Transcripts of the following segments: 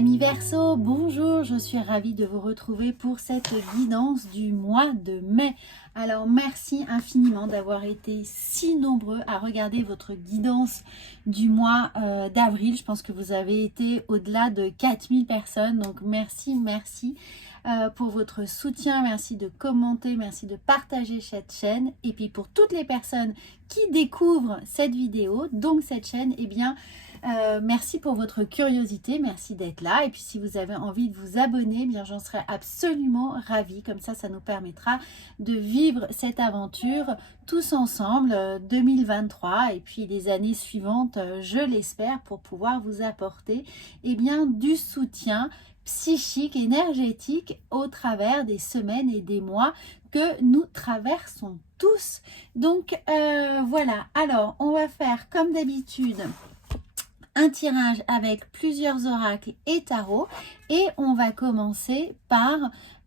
Amis Verseau, bonjour, je suis ravie de vous retrouver pour cette guidance du mois de mai. Alors merci infiniment d'avoir été si nombreux à regarder votre guidance du mois d'avril. Je pense que vous avez été au-delà de 4000 personnes, donc merci pour votre soutien, merci de commenter, merci de partager cette chaîne. Et puis pour toutes les personnes qui découvrent cette vidéo, donc cette chaîne, eh bien merci pour votre curiosité, merci d'être là. Et puis si vous avez envie de vous abonner, eh bien j'en serai absolument ravie. Comme ça nous permettra de vivre cette aventure tous ensemble 2023 et puis les années suivantes, je l'espère, pour pouvoir vous apporter eh bien du soutien psychique, énergétique au travers des semaines et des mois que nous traversons tous. Donc voilà, alors on va faire comme d'habitude un tirage avec plusieurs oracles et tarots et on va commencer par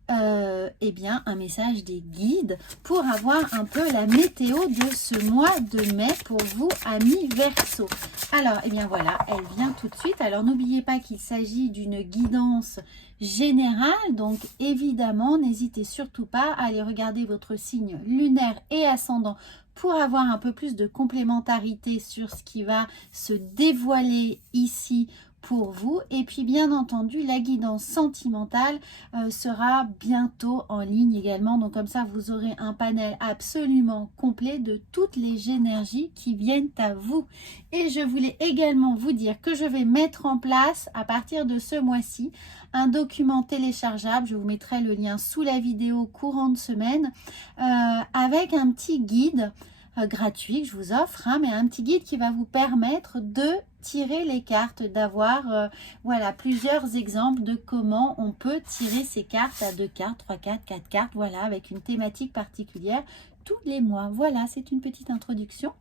eh bien un message des guides pour avoir un peu la météo de ce mois de mai pour vous, amis Verseau. Alors eh bien voilà, elle vient tout de suite. Alors n'oubliez pas qu'il s'agit d'une guidance générale, donc évidemment n'hésitez surtout pas à aller regarder votre signe lunaire et ascendant pour avoir un peu plus de complémentarité sur ce qui va se dévoiler ici pour vous. Et puis bien entendu la guidance sentimentale sera bientôt en ligne également, donc comme ça vous aurez un panel absolument complet de toutes les énergies qui viennent à vous. Et je voulais également vous dire que je vais mettre en place à partir de ce mois-ci un document téléchargeable, je vous mettrai le lien sous la vidéo courant de semaine, avec un petit guide gratuit que je vous offre, mais un petit guide qui va vous permettre de tirer les cartes, d'avoir voilà plusieurs exemples de comment on peut tirer ces cartes à 2 cartes, 3 cartes, 4 cartes, voilà, avec une thématique particulière tous les mois. Voilà, c'est une petite introduction.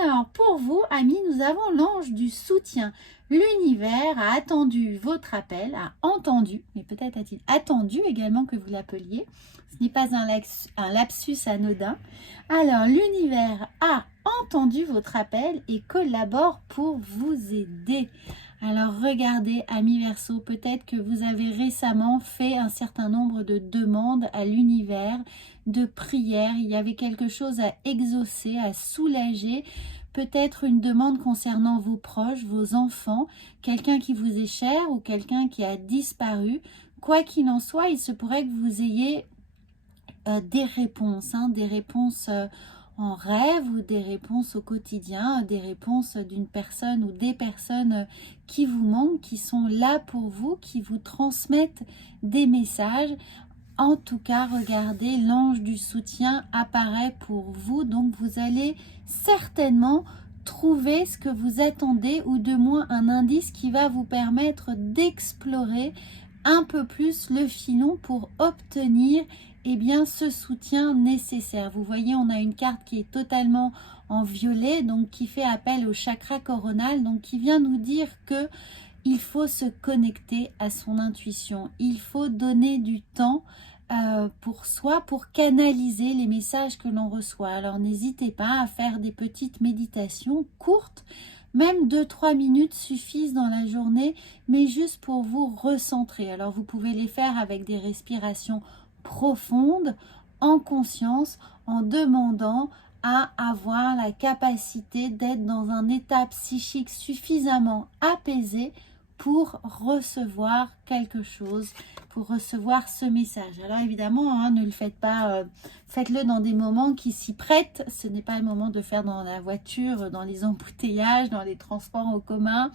Alors pour vous, amis, nous avons l'ange du soutien. L'univers a attendu votre appel, a entendu, mais peut-être a-t-il attendu également que vous l'appeliez. Ce n'est pas un lapsus anodin. Alors l'univers a entendu votre appel et collabore pour vous aider. Alors regardez, amis Verseau, peut-être que vous avez récemment fait un certain nombre de demandes à l'univers, de prières. Il y avait quelque chose à exaucer, à soulager. Peut-être une demande concernant vos proches, vos enfants, quelqu'un qui vous est cher ou quelqu'un qui a disparu. Quoi qu'il en soit, il se pourrait que vous ayez des réponses, des réponses en rêve ou des réponses au quotidien, des réponses d'une personne ou des personnes qui vous manquent, qui sont là pour vous, qui vous transmettent des messages. En tout cas, regardez, l'ange du soutien apparaît pour vous, donc vous allez certainement trouver ce que vous attendez ou de moins un indice qui va vous permettre d'explorer un peu plus le filon pour obtenir eh bien, ce soutien nécessaire. Vous voyez, on a une carte qui est totalement en violet, donc qui fait appel au chakra coronal, donc qui vient nous dire que il faut se connecter à son intuition. Il faut donner du temps pour soi, pour canaliser les messages que l'on reçoit. Alors n'hésitez pas à faire des petites méditations courtes, même 2-3 minutes suffisent dans la journée, mais juste pour vous recentrer. Alors vous pouvez les faire avec des respirations profondes, en conscience, en demandant à avoir la capacité d'être dans un état psychique suffisamment apaisé pour recevoir quelque chose, pour recevoir ce message. Alors évidemment, ne le faites pas, faites-le dans des moments qui s'y prêtent. Ce n'est pas le moment de faire dans la voiture, dans les embouteillages, dans les transports en commun.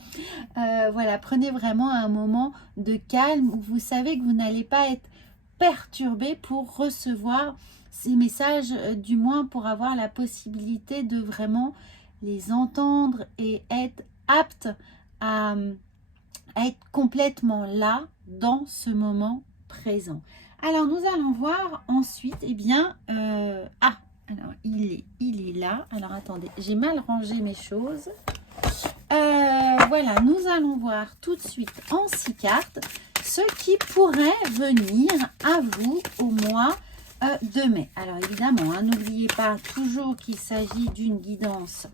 Voilà, prenez vraiment un moment de calme où vous savez que vous n'allez pas être perturbé pour recevoir ces messages, du moins pour avoir la possibilité de vraiment les entendre et être apte à être complètement là dans ce moment présent. Alors nous allons voir ensuite, eh bien, alors il est là. Alors attendez, j'ai mal rangé mes choses. Voilà, nous allons voir tout de suite en 6 cartes ce qui pourrait venir à vous au mois de mai. Alors évidemment, n'oubliez pas toujours qu'il s'agit d'une guidance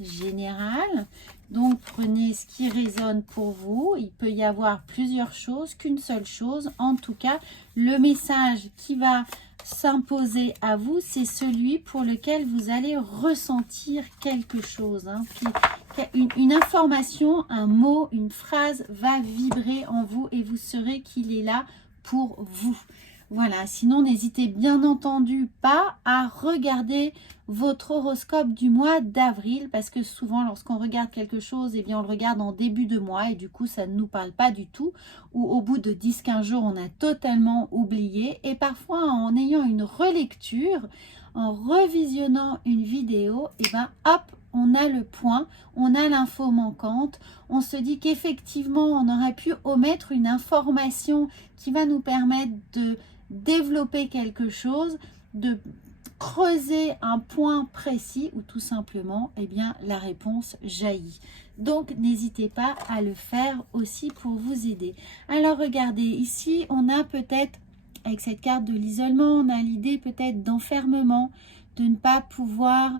générale. Donc, prenez ce qui résonne pour vous. Il peut y avoir plusieurs choses qu'une seule chose. En tout cas, le message qui va s'imposer à vous, c'est celui pour lequel vous allez ressentir quelque chose. Hein, une information, un mot, une phrase va vibrer en vous et vous saurez qu'il est là pour vous. Voilà, sinon n'hésitez bien entendu pas à regarder votre horoscope du mois d'avril parce que souvent lorsqu'on regarde quelque chose, eh bien on le regarde en début de mois et du coup ça ne nous parle pas du tout ou au bout de 10-15 jours on a totalement oublié et parfois en ayant une relecture, en revisionnant une vidéo, et ben hop, on a le point, on a l'info manquante, on se dit qu'effectivement on aurait pu omettre une information qui va nous permettre de développer quelque chose, de creuser un point précis ou tout simplement, eh bien, la réponse jaillit. Donc, n'hésitez pas à le faire aussi pour vous aider. Alors, regardez, ici, on a peut-être, avec cette carte de l'isolement, on a l'idée peut-être d'enfermement, de ne pas pouvoir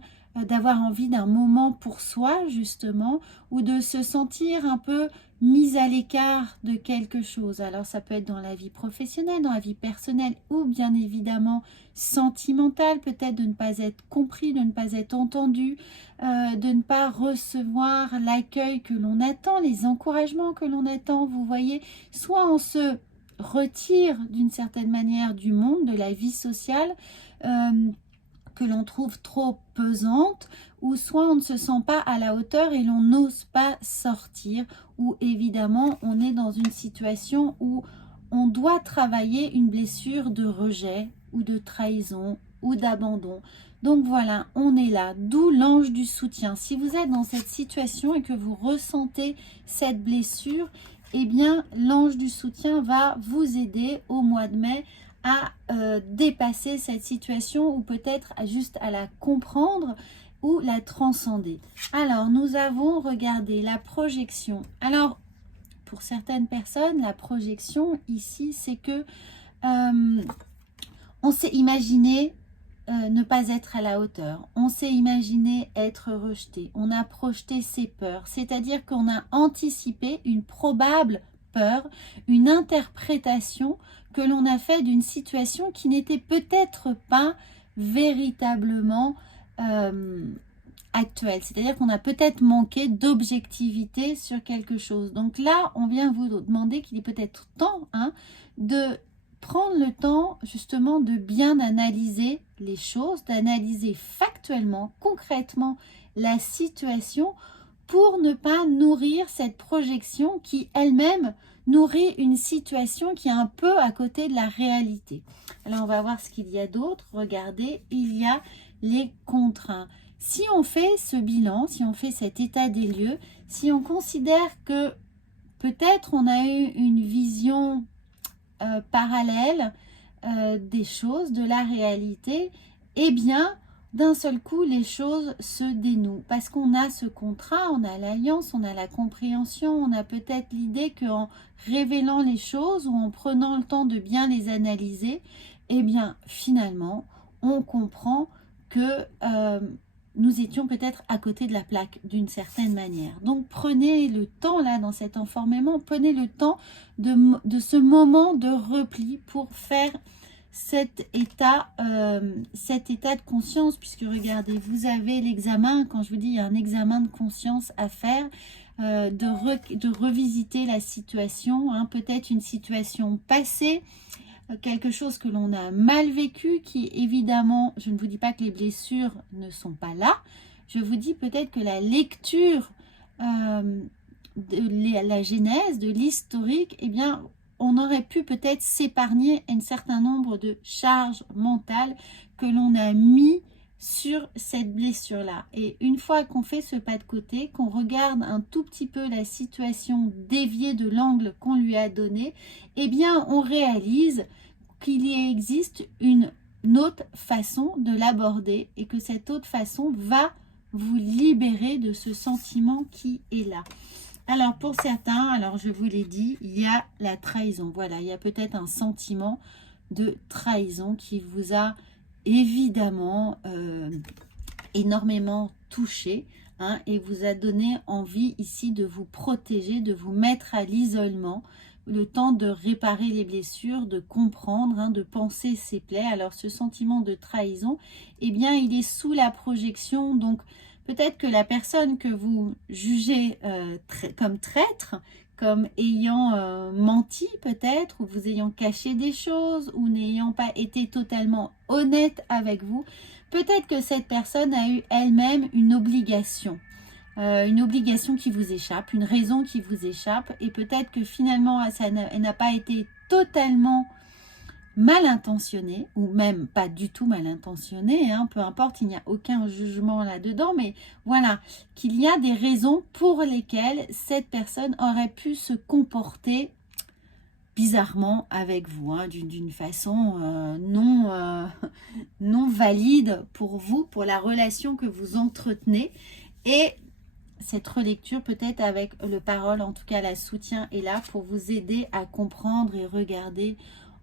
d'avoir envie d'un moment pour soi justement ou de se sentir un peu mise à l'écart de quelque chose. Alors ça peut être dans la vie professionnelle, dans la vie personnelle ou bien évidemment sentimentale, peut-être de ne pas être compris, de ne pas être entendu, de ne pas recevoir l'accueil que l'on attend, les encouragements que l'on attend, vous voyez, soit on se retire d'une certaine manière du monde, de la vie sociale, que l'on trouve trop pesante, ou soit on ne se sent pas à la hauteur et l'on n'ose pas sortir, ou évidemment on est dans une situation où on doit travailler une blessure de rejet ou de trahison ou d'abandon. Donc voilà, on est là, d'où l'ange du soutien. Si vous êtes dans cette situation et que vous ressentez cette blessure, eh bien l'ange du soutien va vous aider au mois de mai à dépasser cette situation ou peut-être juste à la comprendre ou la transcender. Alors, nous avons regardé la projection. Alors, pour certaines personnes, la projection ici, c'est que on s'est imaginé ne pas être à la hauteur. On s'est imaginé être rejeté. On a projeté ses peurs. C'est-à-dire qu'on a anticipé une probable peur, une interprétation que l'on a fait d'une situation qui n'était peut-être pas véritablement actuelle. C'est-à-dire qu'on a peut-être manqué d'objectivité sur quelque chose. Donc là, on vient vous demander qu'il est peut-être temps de prendre le temps justement de bien analyser les choses, d'analyser factuellement, concrètement la situation pour ne pas nourrir cette projection qui elle-même nourrit une situation qui est un peu à côté de la réalité. Alors on va voir ce qu'il y a d'autre. Regardez, il y a les contraintes. Si on fait ce bilan, si on fait cet état des lieux, si on considère que peut-être on a eu une vision parallèle des choses, de la réalité, eh bien, d'un seul coup, les choses se dénouent. Parce qu'on a ce contrat, on a l'alliance, on a la compréhension, on a peut-être l'idée qu'en révélant les choses ou en prenant le temps de bien les analyser, eh bien, finalement, on comprend que nous étions peut-être à côté de la plaque d'une certaine manière. Donc prenez le temps là dans cet enfermement, prenez le temps de ce moment de repli pour faire cet état de conscience, puisque regardez, vous avez l'examen, quand je vous dis il y a un examen de conscience à faire, de revisiter la situation, peut-être une situation passée, quelque chose que l'on a mal vécu, qui évidemment, je ne vous dis pas que les blessures ne sont pas là, je vous dis peut-être que la lecture de la genèse, de l'historique, eh bien, on aurait pu peut-être s'épargner un certain nombre de charges mentales que l'on a mis sur cette blessure-là. Et une fois qu'on fait ce pas de côté, qu'on regarde un tout petit peu la situation déviée de l'angle qu'on lui a donné, eh bien, on réalise qu'il y existe une autre façon de l'aborder et que cette autre façon va vous libérer de ce sentiment qui est là. Alors, pour certains, alors je vous l'ai dit, il y a la trahison. Voilà, il y a peut-être un sentiment de trahison qui vous a évidemment énormément touché, hein, et vous a donné envie ici de vous protéger, de vous mettre à l'isolement, le temps de réparer les blessures, de comprendre, hein, de penser ses plaies. Alors ce sentiment de trahison, eh bien il est sous la projection, donc peut-être que la personne que vous jugez comme traître, comme ayant menti peut-être, ou vous ayant caché des choses, ou n'ayant pas été totalement honnête avec vous, peut-être que cette personne a eu elle-même une obligation qui vous échappe, une raison qui vous échappe, et peut-être que finalement, elle n'a pas été totalement mal intentionnée, ou même pas du tout mal intentionnée, hein, peu importe, il n'y a aucun jugement là-dedans, mais voilà, qu'il y a des raisons pour lesquelles cette personne aurait pu se comporter bizarrement avec vous, hein, d'une façon non valide pour vous, pour la relation que vous entretenez. Et cette relecture, peut-être avec le parole, en tout cas la soutien, est là pour vous aider à comprendre et regarder.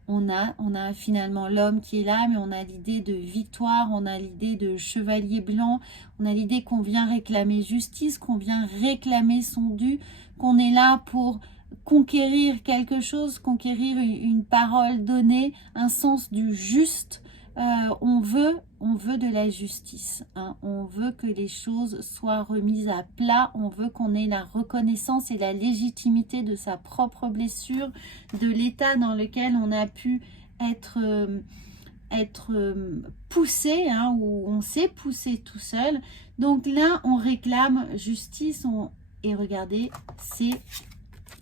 On a finalement l'homme qui est là, mais on a l'idée de victoire, on a l'idée de chevalier blanc, on a l'idée qu'on vient réclamer justice, qu'on vient réclamer son dû, qu'on est là pour conquérir quelque chose, conquérir une parole donnée, un sens du juste. On veut de la justice, hein. On veut que les choses soient remises à plat, on veut qu'on ait la reconnaissance et la légitimité de sa propre blessure, de l'état dans lequel on a pu être poussé, hein, où on s'est poussé tout seul. Donc là, on réclame justice, et regardez, c'est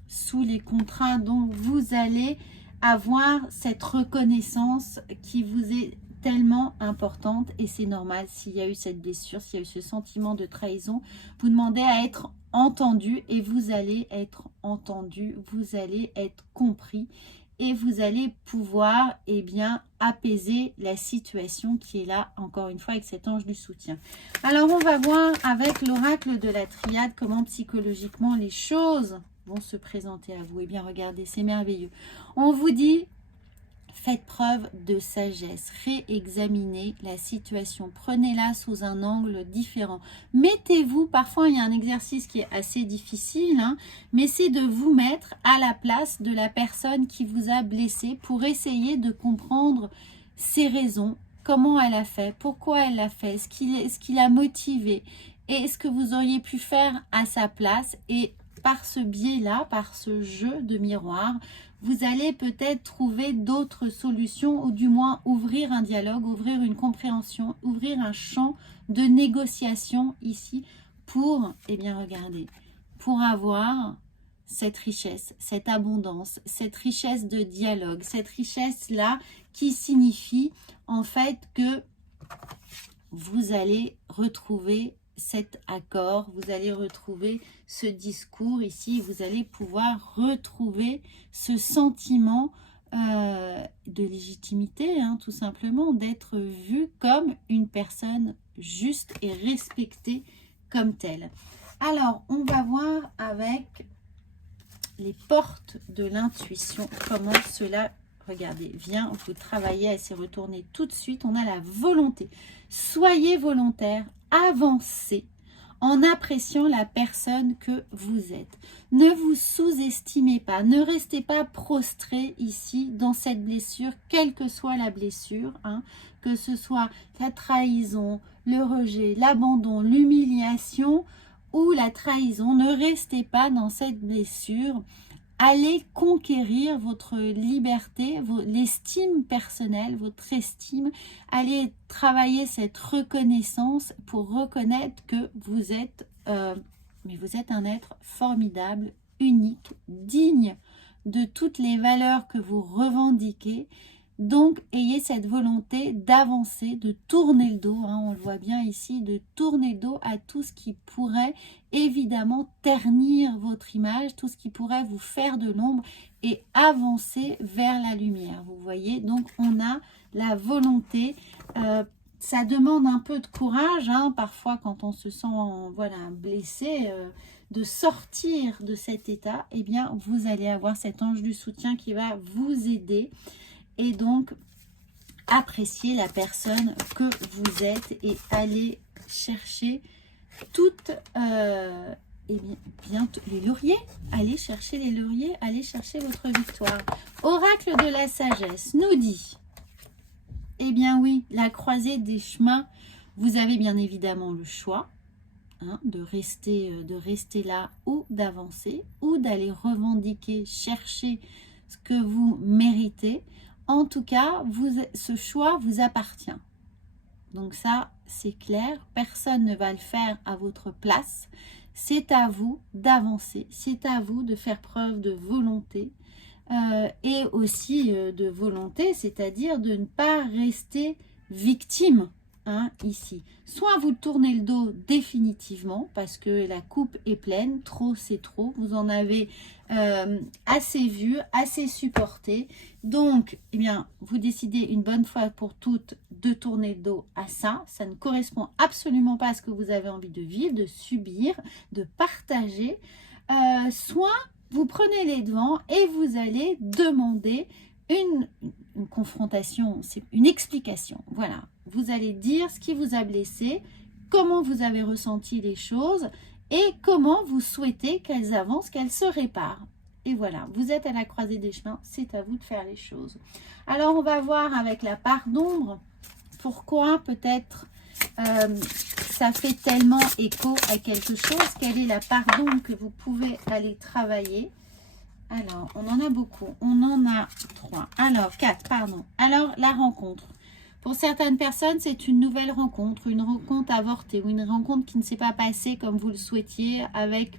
sous les contrats, donc vous allez avoir cette reconnaissance qui vous est tellement importante, et c'est normal s'il y a eu cette blessure, s'il y a eu ce sentiment de trahison. Vous demandez à être entendu, et vous allez être entendu, vous allez être compris, et vous allez pouvoir apaiser la situation qui est là, encore une fois, avec cet ange du soutien. Alors on va voir avec l'oracle de la triade comment psychologiquement les choses vont se présenter à vous. Eh bien regardez, c'est merveilleux. On vous dit, faites preuve de sagesse, réexaminez la situation, prenez-la sous un angle différent. Mettez-vous, parfois il y a un exercice qui est assez difficile, hein, mais c'est de vous mettre à la place de la personne qui vous a blessé pour essayer de comprendre ses raisons, comment elle a fait, pourquoi elle l'a fait, ce qui l'a motivé, et ce que vous auriez pu faire à sa place. Et par ce biais-là, par ce jeu de miroir, vous allez peut-être trouver d'autres solutions, ou du moins ouvrir un dialogue, ouvrir une compréhension, ouvrir un champ de négociation ici pour, regardez, pour avoir cette richesse, cette abondance, cette richesse de dialogue, cette richesse-là qui signifie en fait que vous allez retrouver cet accord, vous allez retrouver ce discours ici, vous allez pouvoir retrouver ce sentiment de légitimité, hein, tout simplement, d'être vu comme une personne juste et respectée comme telle. Alors, on va voir avec les portes de l'intuition, comment cela, regardez, vient vous travailler, elle s'est retournée tout de suite. On a la volonté. Soyez volontaire, avancez en appréciant la personne que vous êtes. Ne vous sous-estimez pas, ne restez pas prostré ici dans cette blessure, quelle que soit la blessure, hein, que ce soit la trahison, le rejet, l'abandon, l'humiliation ou la trahison. Ne restez pas dans cette blessure. Allez conquérir votre liberté, l'estime personnelle, votre estime. Allez travailler cette reconnaissance pour reconnaître que vous êtes, vous êtes un être formidable, unique, digne de toutes les valeurs que vous revendiquez. Donc, ayez cette volonté d'avancer, de tourner le dos, hein, on le voit bien ici, de tourner le dos à tout ce qui pourrait évidemment ternir votre image, tout ce qui pourrait vous faire de l'ombre, et avancer vers la lumière. Vous voyez, donc on a la volonté, ça demande un peu de courage, hein, parfois quand on se sent blessé, de sortir de cet état. Eh bien, vous allez avoir cet ange du soutien qui va vous aider. Et donc, appréciez la personne que vous êtes et allez chercher toutes, et bientôt, les lauriers, allez chercher les lauriers, allez chercher votre victoire. Oracle de la sagesse nous dit, eh bien oui, la croisée des chemins, vous avez bien évidemment le choix, hein, de rester là ou d'avancer, ou d'aller revendiquer, chercher ce que vous méritez. En tout cas, ce choix vous appartient. Donc ça, c'est clair, personne ne va le faire à votre place. C'est à vous d'avancer, c'est à vous de faire preuve de volonté et aussi de volonté, c'est-à-dire de ne pas rester victime. Hein, ici, soit vous tournez le dos définitivement parce que la coupe est pleine, trop c'est trop, vous en avez assez vu, assez supporté, donc eh bien vous décidez une bonne fois pour toutes de tourner le dos à ça. Ça ne correspond absolument pas à ce que vous avez envie de vivre, de subir, de partager, soit vous prenez les devants et vous allez demander une confrontation, c'est une explication, voilà. Vous allez dire ce qui vous a blessé, comment vous avez ressenti les choses et comment vous souhaitez qu'elles avancent, qu'elles se réparent. Et voilà, vous êtes à la croisée des chemins, c'est à vous de faire les choses. Alors, on va voir avec la part d'ombre, pourquoi peut-être ça fait tellement écho à quelque chose. Quelle est la part d'ombre que vous pouvez aller travailler? Alors, on en a beaucoup. On en a 3. Alors, 4, pardon. Alors, la rencontre. Pour certaines personnes, c'est une nouvelle rencontre, une rencontre avortée ou une rencontre qui ne s'est pas passée comme vous le souhaitiez avec,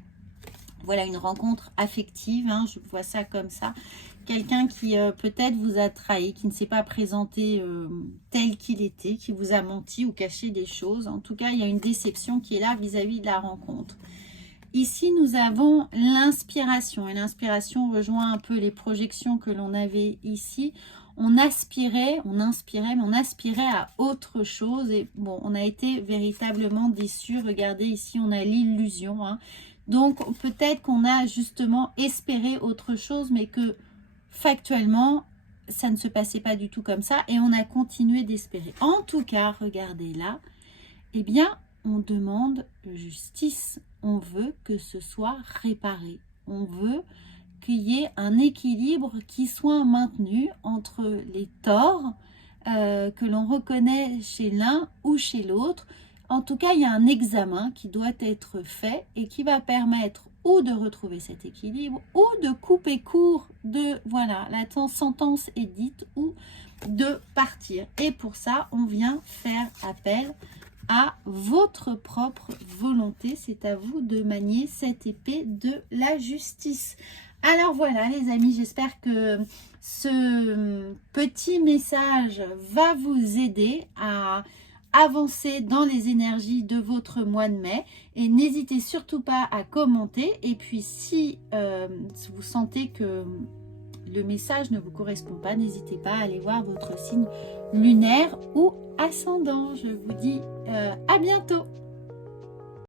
voilà, une rencontre affective, hein, je vois ça comme ça. Quelqu'un qui peut-être vous a trahi, qui ne s'est pas présenté tel qu'il était, qui vous a menti ou caché des choses. En tout cas, il y a une déception qui est là vis-à-vis de la rencontre. Ici, nous avons l'inspiration. Et l'inspiration rejoint un peu les projections que l'on avait ici. On inspirait, mais on aspirait à autre chose. Et bon, on a été véritablement déçus. Regardez, ici, on a l'illusion. Hein. Donc, peut-être qu'on a justement espéré autre chose, mais que factuellement, ça ne se passait pas du tout comme ça. Et on a continué d'espérer. En tout cas, regardez là. Eh bien, on demande justice. On veut que ce soit réparé. On veut qu'il y ait un équilibre qui soit maintenu entre les torts que l'on reconnaît chez l'un ou chez l'autre. En tout cas, il y a un examen qui doit être fait et qui va permettre ou de retrouver cet équilibre ou de couper court de, voilà, la sentence est dite ou de partir. Et pour ça, on vient faire appel à votre propre volonté. C'est à vous de manier cette épée de la justice. Alors voilà les amis, j'espère que ce petit message va vous aider à avancer dans les énergies de votre mois de mai. Et n'hésitez surtout pas à commenter. Et puis si vous sentez que le message ne vous correspond pas, n'hésitez pas à aller voir votre signe lunaire ou ascendant. Je vous dis à bientôt.